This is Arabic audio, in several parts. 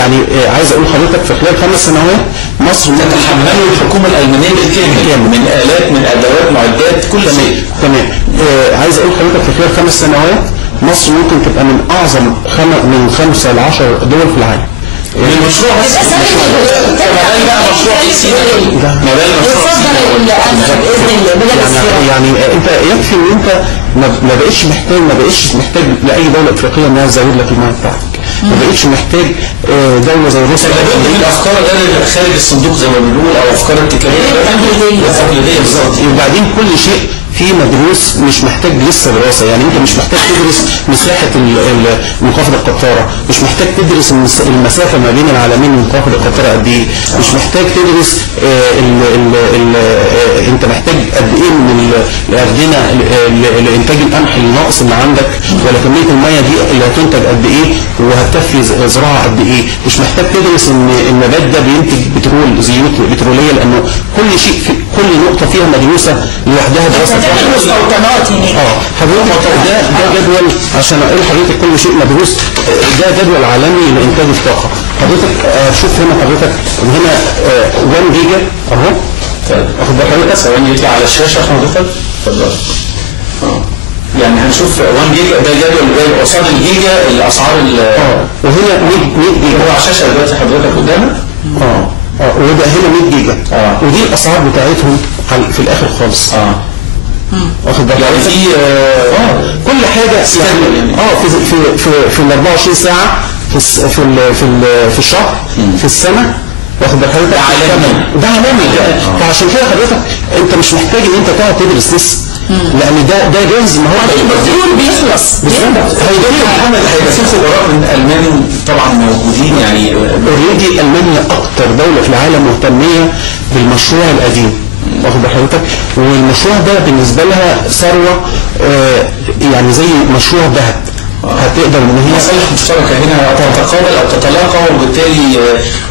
يعني عايز اقول لحضرتك في خلال 5 سنوات مصر تتحمله الحكومه الالمانيه بالكامل من الات من ادوات معدات كل شيء. تمام. عايز اقول لحضرتك في خلال 5 سنوات مصر ممكن تبقى من اعظم من 5 ل 10 دول في العالم. المشروع بس يعني انت يكفي ان انت ما بقتش محتاج لاي دوله افريقيه انها تزود لك الميه بتاعتك. ما بقتش محتاج دوله زي روسيا من افكار غير خارج الصندوق زي ما بنقول او افكار ابتكاريه تقليديه بالظبط. وبعدين كل شيء في مدروس مش محتاج لسه دراسه. يعني انت مش محتاج تدرس مساحه منخفض القطاره، مش محتاج تدرس المسافه ما بين العالمين منخفض القطاره قد ايه، مش محتاج تدرس انت محتاج قد ايه من الاردنه لانتاج القمح الناقص اللي عندك، ولا كميه الميه دي اللي هتنتج قد ايه وهتكفي زراعه قد ايه. مش محتاج تدرس ان النبات ده بينتج بترول، زيوت بتروليه، لانه كل شيء في كل نقطه فيها مدروسه لوحدها دراسه. مستوطنات هناك. حضرتك ده جدول عشان اقول لحضرتك كل شيء مدروس. ده جدول عالمي لانتاج الطاقه. حضرتك شوف هنا حضرتك هنا 1 جيجا اهو. واخد بالك حضرتك ثواني يطلع على الشاشه حضرتك. اتفضل. يعني هنشوف 1 جيجا ده جدول جاي قصاد الجيجا الاسعار وهنا 100 جيجا هو على الشاشه دلوقتي حضرتك قدامك. وده هنا 100 جيجا. ودي الاسعار بتاعتهم في الاخر خالص. واخد بالك يعني في كل حاجه يعني في ال 24 ساعه في الشهر في السنه. واخد بالك حضرتك ده عالمي. فعشان كده حضرتك انت مش محتاج ان انت تقعد تدرس لسه، لان ده جاهز. ما هو البترول بيخلص هيبقى في خبراء من المانيا طبعا موجودين. يعني اوريدي المانيا اكتر دوله في العالم مهتميه بالمشروع القديم. واخد حضرتك. والمشروع ده بالنسبه لها ثروه، يعني زي مشروع ذهب. هتقدر ان هي مصالح مشتركه هنا تتقابل او تتلاقى، وبالتالي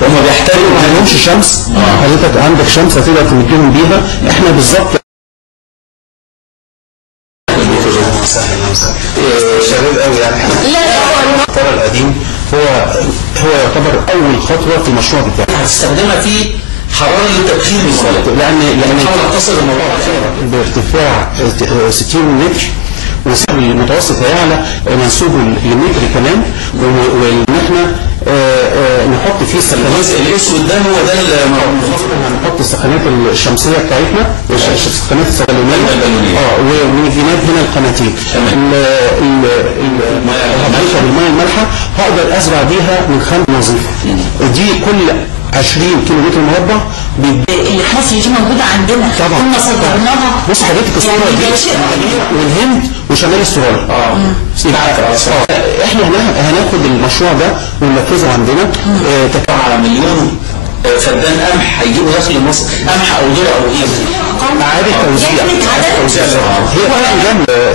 هم بيحتاجوا ما عندهمش شمس. حضرتك عندك شمس هتقدر تمدهم بيها. احنا بالظبط شباب قوي يعني. القطار القديم هو يعتبر اول خطوه في المشروع بتاعك. هتستخدمها في حراره للتبخير بالظبط، لان حاول اتصل الموضوع بارتفاع 60 متر، والسعر المتوسط هيعلى منسوبه لمتر كمان. وان احنا نحط فيه السخانات الاسود ده هو ده هنحط السخانات الشمسيه بتاعتنا، السخانات السخانيه والجناب هنا القناتين. هضيفها بالميه المالحه هقدر ازرع بيها من 5 وظيفه. دي كل 20 كيلو متر مربع اللي في مصر دي موجوده عندنا. طبعا كنا صدرناها. بص حضرتك الصوره دي والهند وشمال استراليا. احنا هناخد المشروع ده وننفذه عندنا. تكلم على مليون فدان قمح هيجيبوا داخل مصر، قمح او ذره او ايه؟ اعاده توزيع. هي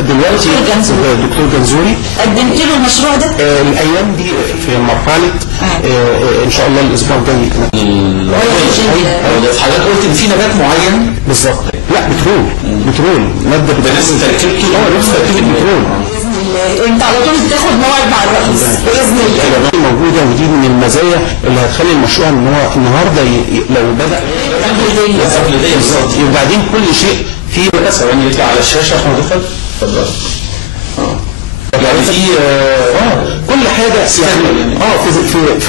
دلوقتي الدكتور جنزوري قدمت له المشروع ده الايام دي في مرحله ان شاء الله الاسبوع الجاي. حضرتك قلت ان في نبات معين بالظبط. لا بترول ماده نفس تركيبته. نفس تركيب البترول. انت على طول بتاخد موعد مع الرئيس باذن الله. موجوده، ودي من المزايا اللي هتخلي المشروع ان هو النهارده لو بدا تقليديه بالظبط. وبعدين كل شيء في ثواني يطلع على الشاشه حضرتك. اتفضل. يعني في كل حاجه يعني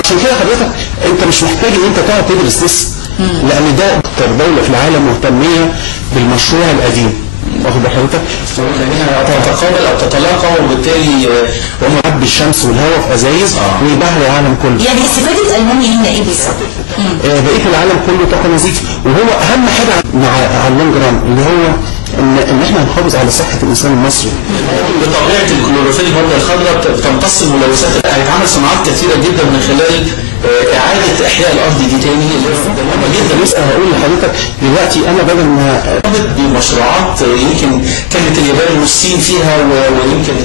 عشان كده حضرتك انت مش محتاج ان انت تقعد تدرس لسه، لان ده اكتر دوله في العالم مهتميه بالمشروع القديم. واخد حضرتك هنا تتقابل او تتلاقى، وبالتالي هم حب الشمس والهواء في ازايز ويباع للعالم كله. يعني استفاده المانيا هنا ايه بالظبط؟ بقيه العالم كله طاقه نظيفه. وهو اهم حاجه على اللونج ران اللي هو ان احنا هنحافظ على صحه الانسان المصري. بطبيعه الكلوروفيل الماده الخضراء بتمتص الملوثات. هيتعمل صناعات كثيره جدا من خلال اعاده احياء الارض دي تاني. مهمه جدا. بس هقول لحضرتك دلوقتي انا بدل ما بمشروعات يمكن كانت اليابان والصين فيها ويمكن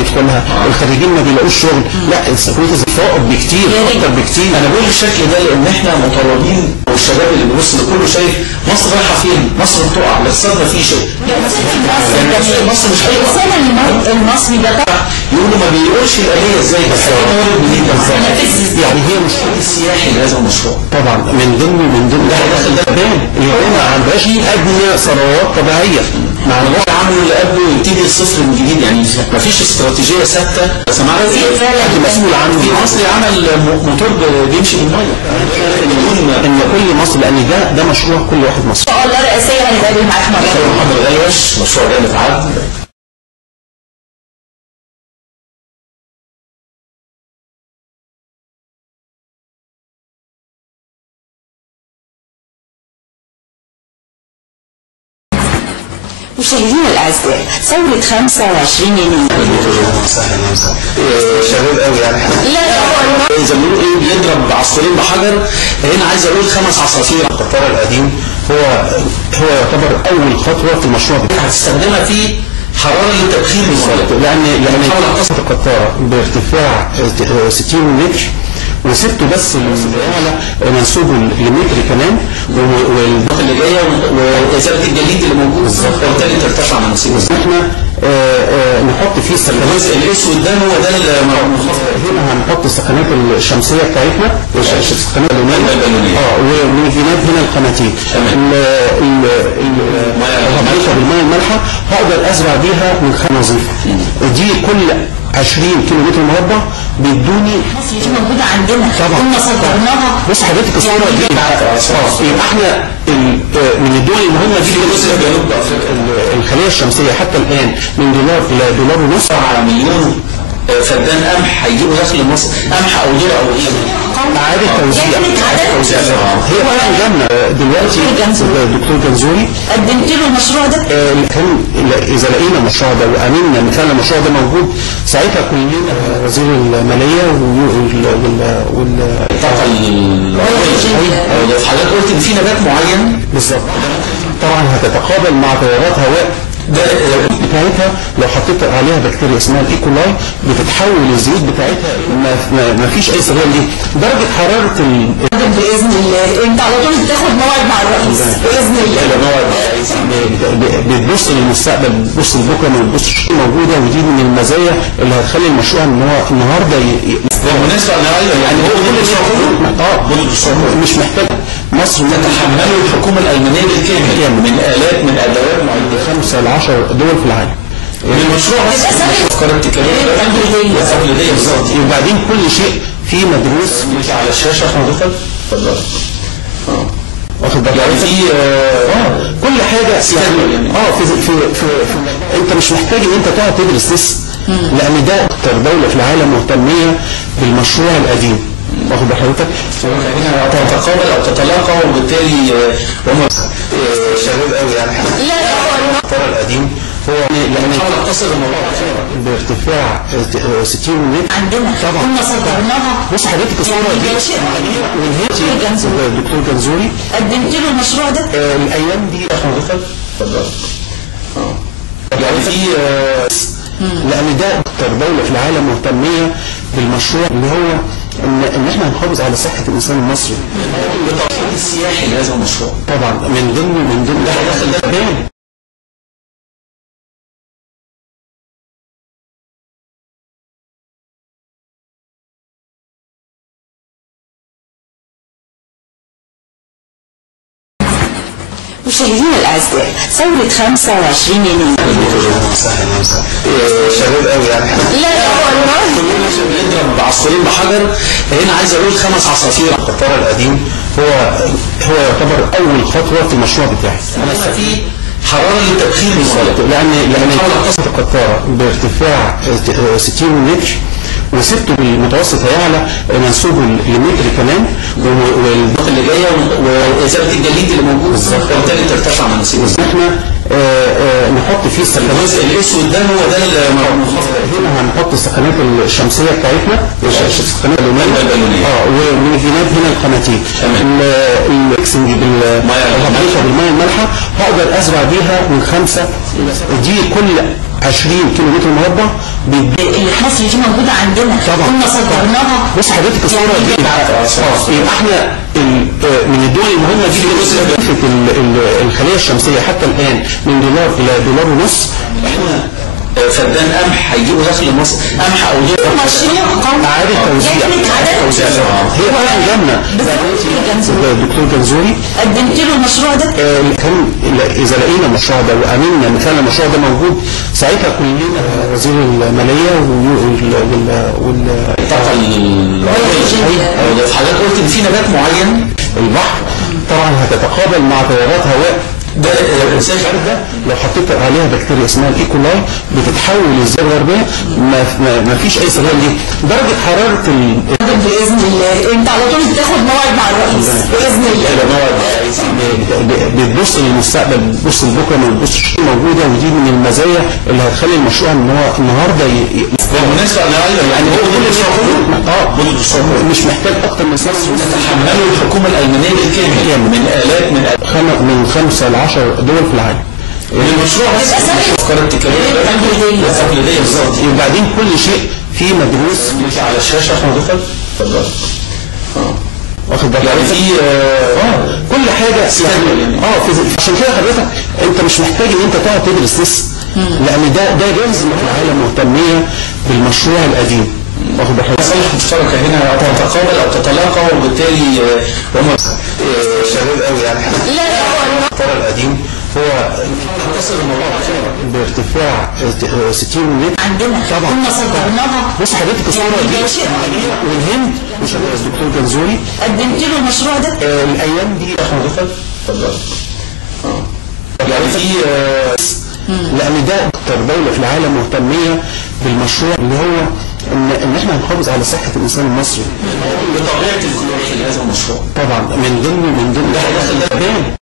يدخلها الخريجين ما بيلاقوش شغل. لا السكويت فائق بكتير اكتر بكتير. انا بقول بالشكل ده لان احنا مطالبين، والشباب اللي بيبص لكله شايف مصر رايحه فين؟ مصر بتقع، الاقتصاد ما فيه شيء. يعني مصر مش الانسان المصري ده يقولوا ما بيقولش الآلية ازاي بس يعني هي مشروع السياحي لهذا المشروع طبعا من ضمن ده هيدخل ده اليابان ما عندهاش ابنيه ثروات طبيعيه مع الوضع عمله اللي قبله يبتدي الصفر من جديد يعني ما فيش استراتيجيه ثابته سمعت حد مسؤول عنه في مصر عمل موتور بيمشي بالميه ان كل مصر لان ده مشروع كل واحد مصري. ان شاء الله رئاسيه هنتقابل معاك مره. محمد غلوش مشروع جامد عدل. مشاهدينا الاعزاء ثوره 25 يناير شباب قوي يعني لا زي ما بيقولوا ايه بيضرب عصفورين بحجر. هنا عايز اقول 5 عصافير. القطار القديم هو يعتبر اول خطوه في المشروع ده. هتستخدمها في حراره للتبخير المصالح لان قصه القطاره بارتفاع 60 متر وسبته بس على منسوبه لمتر كمان والضغط اللي جايه وازاله الجليد اللي موجود وبالتالي ترتفع مناسيبه. احنا نحط فيه السخانات الاسود ده هو ده هنا هنحط السخانات الشمسيه بتاعتنا السخانات البالونيه ومن هناك هنا القناتين الميه بالميه المالحه هقدر ازرع بيها من خامه نظيفه دي كل 20 كيلو متر مربع بيدوني. مصر دي موجوده عندنا طبعا كنا صدرناها. بص حضرتك الصوره دي يبقى احنا من الدول المهمه دي الخليه الشمسيه حتى الان من $1 إلى $1.50 على مليون فدان قمح هيجيبوا داخل مصر قمح او ذره او ايه اعاده توزيع هي بقى جنة دلوقتي الدكتور جنزوري قدمت له المشروع ده اذا لقينا المشروع ده وامنا ان فعلا المشروع ده موجود ساعتها كلنا وزير الماليه والطاقه حضرتك قلت ان في نبات معين بالظبط طبعا هتتقابل مع تيارات هواء بتاعتها لو حطيت عليها بكتيريا اسمها الايكولاي بتتحول الزيوت بتاعتها ما فيش اي سبب ليه درجه حراره باذن الله انت على طول بتاخد موعد مع الرئيس باذن الله بتبص للمستقبل بتبص لبكره ما بتبصش موجوده ودي من المزايا اللي هتخلي المشروع ان هو النهارده بالنسبه يعني هو مش محتاج مصر تتحمله الحكومه الالمانيه بالكامل من الات من ادوات معدة 5 ل 10 دول في العالم. المشروع بس افكار ابتكاريه تقليديه بالظبط. وبعدين كل شيء فيه مدروس على الشاشه حضرتك اتفضل. واخد بالك يعني في كل حاجه يعني في انت مش محتاج ان انت تقعد تدرس لسه لان ده اكتر دوله في العالم مهتميه بالمشروع القديم. واخد بحضرتك تتقابل او تتلاقى وبالتالي هم شباب قوي يعني القطار القديم لان اقتصر الموضوع بارتفاع 60 متر عندنا طبعا كنا صدرناها. بص حضرتك الصوره دي الدكتور جنزوري قدمت له المشروع ده الايام دي حضرتك اتفضل. يعني في لان ده اكتر دوله في العالم مهتميه بالمشروع اللي هو ان احنا نحافظ على صحه الانسان المصري. التخطيط السياحي لهذا المشروع طبعا من ضمن ده هيدخل ده اليابان مشاهدينا الاعزاء ثوره 25 يناير شباب قوي يعني لا بيضرب عصفورين بحجر. هنا عايز اقول 5 عصافير. القطار القديم هو يعتبر اول خطوه في المشروع بتاعي. انا في حراره للتبخير المصالح لان قصه القطاره بارتفاع 60 متر وسبته بالمتوسط هيعلى منسوبه لمتر كمان والضغط اللي جايه وازاله الجليد اللي موجود وبالتالي ترتفع مناسيبه. احنا نحط فيه السخانات الاسود ده هو ده هنا هنحط السخانات الشمسيه بتاعتنا السخانات البالونيه ومن هناك هنا القناتين الاكسنج بالميه المالحه هقدر ازرع بيها من 5 دي كل 20 كيلو متر مربع اللي في مصر دي موجوده عندنا كنا صدرناها. بص حضرتك الصوره دي يبقى احنا من الدول المهمه دي الخليه الشمسيه حتى الان من $1 إلى $1.50. احنا فدان قمح هيجيبوا داخل مصر قمح او ذره مشروع قومي اعاده توزيع هي طبعا جنة. الدكتور جنزوري قدمت له المشروع ده؟ كان اذا لقينا المشروع ده وامنا ان فعلا المشروع ده موجود ساعتها كلنا وزير الماليه الطاقه حضرتك قلت ان في نبات معين البحر طبعا هتتقابل مع تيارات هواء ده الانسان عارف ده لو حطيت عليها بكتيريا اسمها الايكولاي بتتحول للزيادة الغربيه ما فيش اي سبب ليه. درجه حراره باذن الله انت على طول بتاخد موعد مع الرئيس باذن الله. بتبص للمستقبل بتبص لبكره ما بتبصش موجوده ودي من المزايا اللي هتخلي المشروع ان هو النهارده بالمناسبه يعني هو كل مش محتاج اكتر من سنه تتحمله الحكومه الالمانيه بالكامل من الاف من 5 ل 10 دول في العالم. المشروع بس الافكار التقليديه بالظبط. وبعدين كل شيء فيه مدروس على الشاشه حضرتك اتفضل. واخد بالك يعني في كل حاجه يعني عشان كده حضرتك انت مش محتاج ان انت تقعد تدرس لسه لان ده جايز ان العالم مهتميه بالمشروع القديم. واخد بالك مصالح مشتركه هنا تتقابل او تتلاقى وبالتالي هم شباب قوي يعني لا القطار القديم هو تصل الموضوع بارتفاع 60 متر عندنا طبعا كنا صدرناها. بص حضرتك الصوره دي والهند مش الدكتور جنزوري قدمت له المشروع ده الايام دي حضرتك اتفضل. يعني في لان ده اكتر دوله في العالم مهتميه بالمشروع اللي هو ان احنا نحافظ على صحه الانسان المصري بطبيعه الكلور في هذا المشروع طبعا من ضمن ده